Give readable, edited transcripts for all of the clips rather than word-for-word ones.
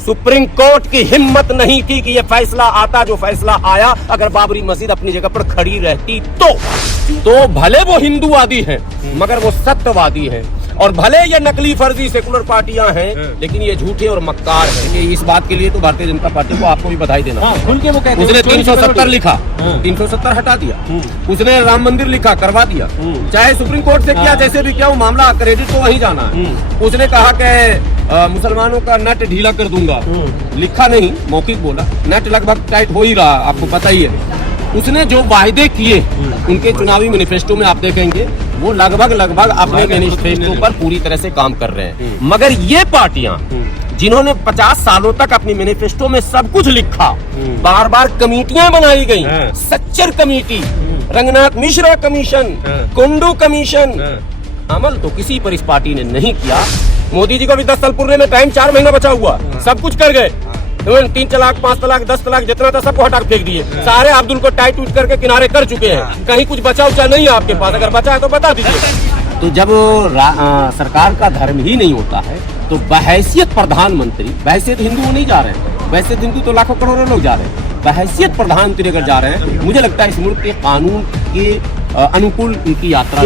Supreme court की हिम्मत नहीं की कि ये फैसला आता जो फैसला आया। अगर बाबरी मस्जिद अपनी जगह पर खड़ी रहती तो भले वो हिंदूवादी हैं मगर वो सत्यवादी हैं, और भले ये नकली फर्जी सेकुलर पार्टियां हैं लेकिन ये झूठे और मक्कार हैं। इस बात के लिए तो भारतीय जनता पार्टी को आपको भी बधाई देना। खुल के वो कहते हैं उसने 370 लिखा, 370 हटा दिया। उसने राम मंदिर लिखा, करवा दिया। चाहे सुप्रीम कोर्ट से किया, जैसे भी किया, वो मामला क्रेडिट तो वहीं जाना है। उसने कहा कि मुसलमानों का नट ढीला कर दूंगा, लिखा नहीं, मौखिक बोला। नट लगभग टाइट हो ही रहा, आपको पता ही है। उसने जो वायदे किए उनके चुनावी मैनिफेस्टो में आप देखेंगे वो लगभग अपने मैनिफेस्टो पर पूरी तरह से काम कर रहे हैं। मगर ये पार्टियां जिन्होंने 50 सालों तक अपनी मैनिफेस्टो में सब कुछ लिखा, बार बार कमेटियां बनाई गई, Sachar committee, Ranganath Mishra commission, Kundu commission, अमल तो किसी पर इस पार्टी ने नहीं किया। मोदी जी को भी 10 साल पूरे में टाइम, 4 महीना बचा हुआ, सब कुछ कर गए। 3 तलाक, 5 तलाक, 10 तलाक जितना था सबको हटा फेंक दिए। सारे अब्दुल को टाइट टूट करके किनारे कर चुके हैं। कहीं कुछ बचा उचा नहीं है आपके पास, अगर बचा है तो बता दीजिए। तो जब सरकार का धर्म ही नहीं होता है तो बहैसियत प्रधानमंत्री, बहैसियत हिंदू नहीं जा रहे हैं, बहैसियत हिंदू तो लाखों करोड़ों लोग जा रहे हैं, बहैसियत प्रधानमंत्री अगर जा रहे हैं, मुझे लगता है इस मुल्क के कानून के अनुकूल उनकी यात्रा।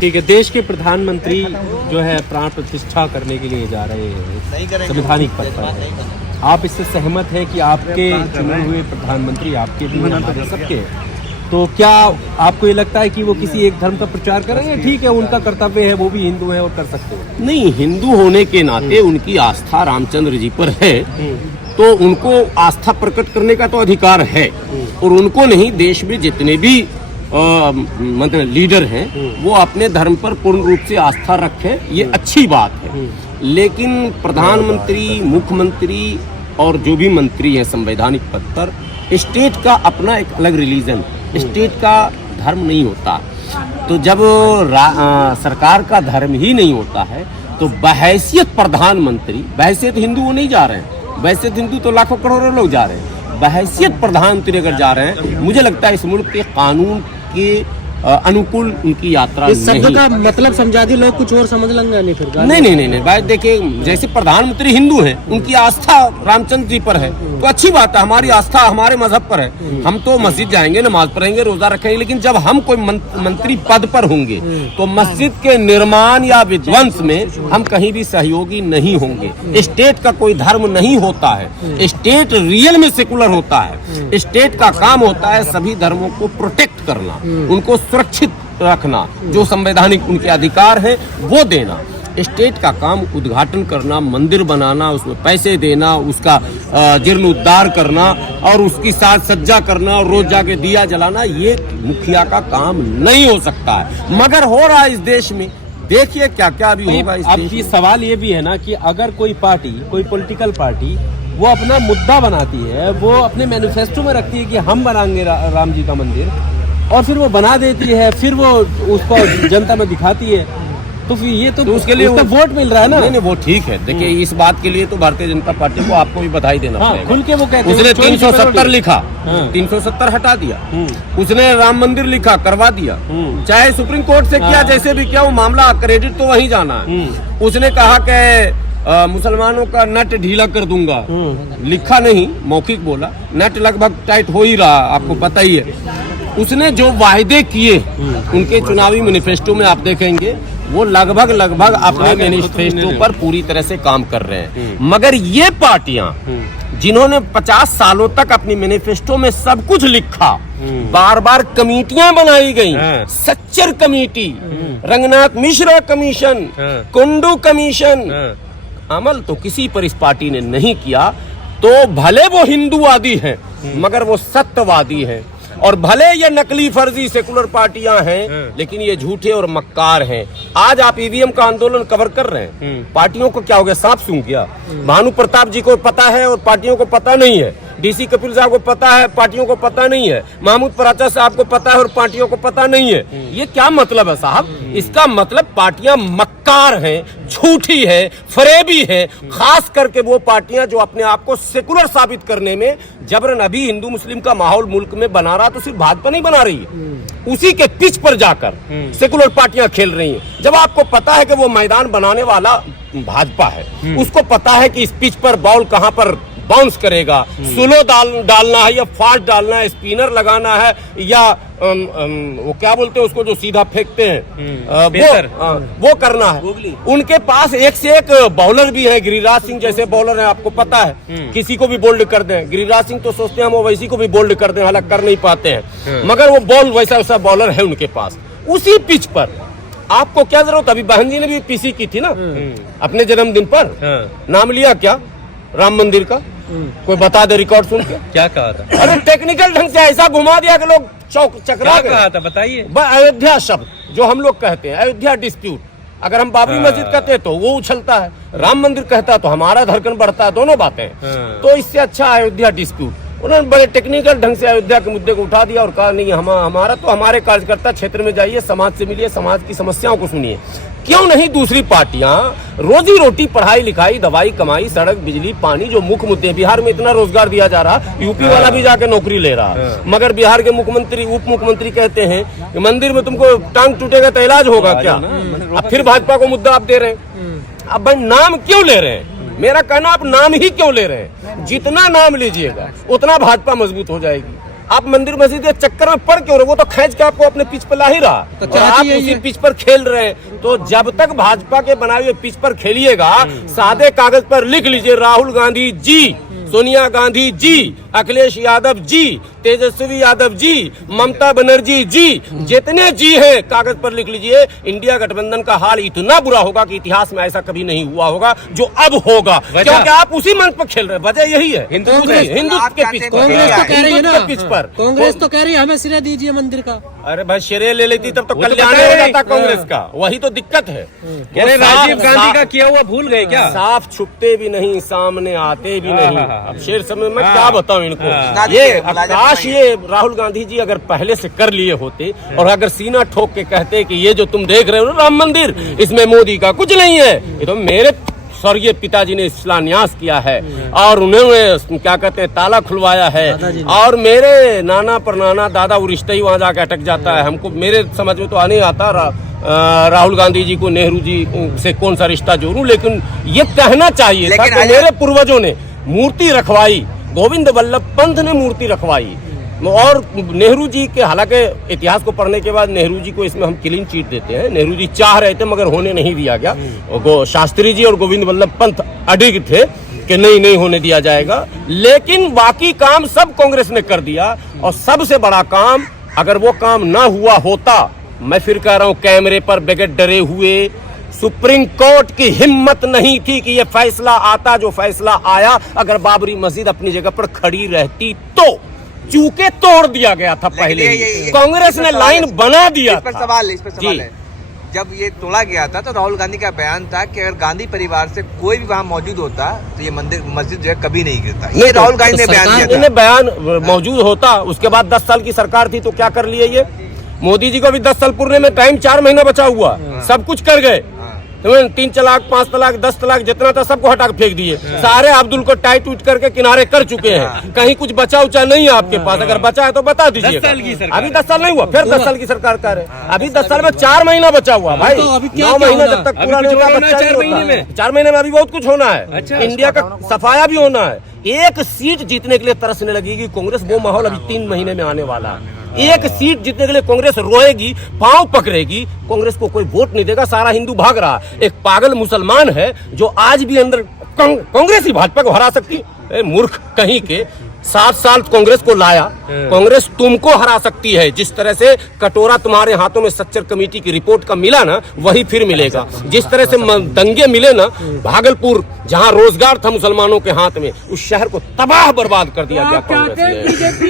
ठीक है, देश के प्रधानमंत्री जो है प्राण प्रतिष्ठा करने के लिए जा रहे हैं, संवैधानिक पद पर है। आप इससे सहमत हैं कि आपके चुने हुए प्रधानमंत्री आपके भी हमारे सबके हैं, तो क्या आपको ये लगता है कि वो किसी एक धर्म का प्रचार करेंगे? ठीक है, उनका कर्तव्य है, वो भी हिंदू है और कर सकते हैं। नहीं, हिंदू होने के नाते उनकी आस्था रामचंद्र जी पर है तो उनको आस्था प्रकट करने का तो अधिकार है, और उनको नहीं, देश में जितने भी मतलब लीडर हैं वो अपने धर्म पर पूर्ण रूप से आस्था रखें, ये अच्छी बात है। लेकिन प्रधानमंत्री, मुख्यमंत्री और जो भी मंत्री हैं संवैधानिक पद पर, स्टेट का अपना एक अलग रिलीजन, स्टेट का धर्म नहीं होता। तो जब सरकार का धर्म ही नहीं होता है तो बहैसियत प्रधानमंत्री, बहैसियत हिंदू नहीं जा रहे हैं, बहैसियत हिंदू तो लाखों करोड़ों लोग जा रहे हैं, बहैसियत प्रधानमंत्री अगर जा रहे हैं, मुझे लगता है इस मुल्क के कानून के अनुकूल उनकी यात्रा। इस शब्द का मतलब समझा दी, लोग कुछ और समझ लेंगे नहीं फिर। नहीं भाई, देखिए, जैसे प्रधानमंत्री हिंदू हैं, उनकी आस्था रामचंद्र जी पर है तो अच्छी बात है, हमारी आस्था हमारे मजहब पर है, हम तो मस्जिद जाएंगे, नमाज पढ़ेंगे, रोजा रखेंगे। लेकिन जब हम कोई मंत्री पद पर होंगे तो मस्जिद के निर्माण या विध्वंस में हम कहीं भी सहयोगी नहीं होंगे। स्टेट का कोई धर्म नहीं होता है, स्टेट रियल में सेकुलर होता है। स्टेट का काम होता है सभी धर्मों को प्रोटेक्ट करना, उनको सुरक्षित रखना, जो संवैधानिक उनके अधिकार है वो देना। स्टेट का काम उद्घाटन करना, मंदिर बनाना, उसमें पैसे देना, उसका जीर्णोद्धार करना और उसकी साज सज्जा करना और रोज जाके दिया जलाना, ये मुखिया का काम नहीं हो सकता है। मगर हो रहा है इस देश में, देखिए क्या क्या अभी होगा इस देश में। सवाल ये भी है ना कि अगर कोई पार्टी, कोई पॉलिटिकल पार्टी वो अपना मुद्दा बनाती है, वो अपने मैनिफेस्टो में रखती है कि हम बनाएंगे राम जी का मंदिर, और फिर वो बना देती है, फिर वो उसको जनता में दिखाती है, तो फिर ये तो उसके लिए उसका वोट मिल रहा है ना। नहीं, वो ठीक है। देखिए, इस बात के लिए तो भारतीय जनता पार्टी को आपको भी बधाई देना पड़ेगा। खुल के वो कहते हैं उसने 370 लिखा, 370 हटा दिया। उसने राम मंदिर लिखा, करवा दिया। चाहे सुप्रीम कोर्ट से किया, जैसे भी किया, वो मामला क्रेडिट तो वहीं जाना है। उसने कहा कि मुसलमानों का नट ढीला कर दूंगा, लिखा नहीं, मौखिक बोला। नट लगभग टाइट हो ही रहा, आपको पता ही है। उसने जो वायदे किए उनके चुनावी मैनिफेस्टो में आप देखेंगे वो लगभग अपने मैनिफेस्टो पर पूरी तरह से काम कर रहे हैं। मगर ये पार्टियां जिन्होंने 50 सालों तक अपनी मैनिफेस्टो में सब कुछ लिखा, बार बार कमेटियां बनाई गई, Sachar committee, Ranganath Mishra commission, Kundu commission, अमल तो किसी पर इस पार्टी ने नहीं किया। तो भले वो हिंदूवादी हैं मगर वो सत्यवादी हैं, और भले ये नकली फर्जी सेकुलर पार्टियां हैं लेकिन ये झूठे और मक्कार हैं। आज आप ईवीएम का आंदोलन कवर कर रहे हैं, पार्टियों को क्या हो गया, सांप सूंघ गया। भानु प्रताप जी को पता है और पार्टियों को पता नहीं है। डीसी कपिल साहब को पता है, पार्टियों को पता नहीं है, महमूद पराचा साहब को पता है और पार्टियों को पता नहीं है। ये क्या मतलब है साहब? इसका मतलब पार्टियां मक्कार हैं, झूठी है, फरेबी है, खास करके वो पार्टियां जो अपने आप को सेकुलर साबित करने में जबरन अभी हिंदू मुस्लिम का माहौल मुल्क में बना रहा, तो सिर्फ भाजपा नहीं बना रही है, उसी के पिच पर जाकर सेकुलर पार्टियां खेल रही हैं। जब आपको पता है कि वो मैदान बनाने वाला भाजपा है, उसको पता है कि इस पिच पर बॉल कहां पर बाउंस करेगा, स्लो डालना है या फास्ट डालना है, स्पिनर लगाना है या वो क्या बोलते हैं उसको जो सीधा फेंकते हैं, वो करना है। उनके पास एक से एक बॉलर भी है, गिरिराज सिंह जैसे बॉलर है, आपको पता है, किसी को भी बोल्ड कर दें। गिरिराज सिंह तो सोचते हैं हम ओवैसी को भी बोल्ड कर दें, हालांकि कर नहीं पाते हैं, मगर वो बॉल वैसा बॉलर है उनके पास। उसी पिच पर आपको क्या जरूरत? अभी बहन जी ने भी पीसी की थी ना अपने जन्मदिन पर, नाम लिया क्या राम मंदिर का? कोई बता दे रिकॉर्ड सुन के क्या कहा था? अरे टेक्निकल ढंग से ऐसा घुमा दिया कि लोग चकरा गए। कहा था बताइए। अयोध्या शब्द जो हम लोग कहते हैं, अयोध्या डिस्प्यूट, अगर हम बाबरी मस्जिद कहते हैं तो वो उछलता है, राम मंदिर कहता है तो हमारा धड़कन बढ़ता है, दोनों बातें। तो इससे अच्छा अयोध्या डिस्प्यूट, उन्होंने बड़े टेक्निकल ढंग से अयोध्या के मुद्दे को उठा दिया और कहा नहीं हमारा तो हमारे कार्यकर्ता क्षेत्र में जाइए, समाज से मिलिए, समाज की समस्याओं को सुनिए। क्यों नहीं दूसरी पार्टियां रोजी रोटी, पढ़ाई लिखाई, दवाई कमाई, सड़क, बिजली, पानी, जो मुख्य मुद्दे हैं। बिहार में इतना रोजगार दिया जा रहा, यूपी वाला भी जाके नौकरी ले रहा, मगर बिहार के मुख्यमंत्री, उप मुख्यमंत्री कहते हैं कि मंदिर में तुमको टांग टूटेगा तो इलाज होगा क्या? अब फिर भाजपा को मुद्दा आप दे रहे हैं। अब भाई नाम क्यों ले रहे हैं? मेरा कहना, आप नाम ही क्यों ले रहे हैं? जितना नाम लीजिएगा उतना भाजपा मजबूत हो जाएगी। आप मंदिर मस्जिद के चक्कर में पड़ क्यों रहे? वो तो खींच के आपको अपने पिच पर ला ही रहा, तो आप उसी पिच पर खेल रहे हैं। तो जब तक भाजपा के बनाए हुए पिच पर खेलिएगा, सादे कागज पर लिख लीजिए राहुल गांधी जी, सोनिया गांधी जी, अखिलेश यादव जी, तेजस्वी यादव जी, ममता बनर्जी जी, जितने जी हैं कागज पर लिख लीजिए। इंडिया गठबंधन का हाल इतना बुरा होगा कि इतिहास में ऐसा कभी नहीं हुआ होगा जो अब होगा, क्योंकि आप उसी मंच पर खेल रहे हैं। वजह यही है, हिंदुत्व के पिच पर। कांग्रेस तो कह रही है ना, कांग्रेस तो कह रही है हमें सिरा दीजिए मंदिर का। अरे भाई श्रेय ले लेती तब तो कल्याण हो जाता कांग्रेस का, वही तो दिक्कत है। राजीव गांधी का किया हुआ भूल गए क्या? साफ छुपते भी नहीं, सामने आते भी नहीं। अब शेर समय में क्या बताऊं इनको। ये काश ये राहुल गांधी जी अगर पहले से कर लिए होते और अगर सीना ठोक के कहते कि ये जो तुम देख रहे हो ना राम मंदिर, इसमें मोदी का कुछ नहीं है, ये तो मेरे स्वर्गीय पिताजी ने शिलान्यास किया है और उन्होंने क्या कहते हैं ताला खुलवाया है, और मेरे नाना परनाना दादा वो रिश्ते ही वहां जाके अटक जाता है। हमको मेरे समझ में तो आने आता राहुल गांधी जी को नेहरू जी से कौन सा रिश्ता जोड़ूं, लेकिन ये कहना चाहिए था कि मेरे पूर्वजों ने मूर्ति रखवाई, गोविंद वल्लभ पंत ने मूर्ति रखवाई, और नेहरू जी के, हालांकि इतिहास को पढ़ने के बाद नेहरू जी को इसमें हम क्लीन चिट देते हैं, नेहरू जी चाह रहे थे मगर होने नहीं दिया गया। शास्त्री जी और गोविंद वल्लभ पंत अडिग थे कि नहीं होने दिया जाएगा, लेकिन बाकी काम सब कांग्रेस ने कर दिया। और सबसे बड़ा काम, अगर वो काम ना हुआ होता, मैं फिर कह रहा हूं कैमरे पर बगैर डरे हुए, सुप्रीम कोर्ट की हिम्मत नहीं थी कि ये फैसला आता जो फैसला आया। अगर बाबरी मस्जिद अपनी जगह पर खड़ी रहती तो चूके तोड़ दिया गया था पहले ही, कांग्रेस ने लाइन बना दिया था। इस पर सवाल है, जब ये तोड़ा गया था तो राहुल गांधी का बयान था कि अगर गांधी परिवार से कोई भी वहाँ मौजूद होता तो ये मस्जिद जो है कभी नहीं गिरता। ये राहुल गांधी ने बयान दिया था। बयान मौजूद होता, उसके बाद 10 साल की सरकार थी तो क्या कर लिए ये? मोदी जी को भी 10 साल पूरे में टाइम, 4 महीना बचा हुआ, सब कुछ कर गए। 3 तलाक, 5 तलाक, 10 तलाक जितना था सबको हटा के फेंक दिए। सारे अब्दुल को टाइट टूट करके किनारे कर चुके हैं। कहीं कुछ बचा उचा नहीं है आपके पास, अगर बचा है तो बता दीजिए। अभी 10 साल नहीं हुआ, फिर 10 साल की सरकार कर रहे हैं। अभी 10 साल में 4 महीना बचा हुआ भाई, 9 महीना जब तक पूरा नहीं होगा, 4 महीने में अभी बहुत कुछ होना है। इंडिया का सफाया भी होना है। एक सीट जीतने के लिए तरसने लगेगी कांग्रेस, वो माहौल अभी 3 महीने में आने वाला है। एक सीट जीतने के लिए कांग्रेस रोएगी, पांव पकड़ेगी, कांग्रेस को कोई वोट नहीं देगा। सारा हिंदू भाग रहा। एक पागल मुसलमान है जो आज भी अंदर कांग्रेस ही भाजपा को हरा सकती है। मूर्ख कहीं के, 7 साल कांग्रेस को लाया, कांग्रेस तुमको हरा सकती है। जिस तरह से कटोरा तुम्हारे हाथों में सच्चर कमेटी की रिपोर्ट का मिला ना, वही फिर मिलेगा। जिस तरह से दंगे मिले ना, भागलपुर जहां रोजगार था मुसलमानों के हाथ में, उस शहर को तबाह बर्बाद कर दिया गया कांग्रेस ने।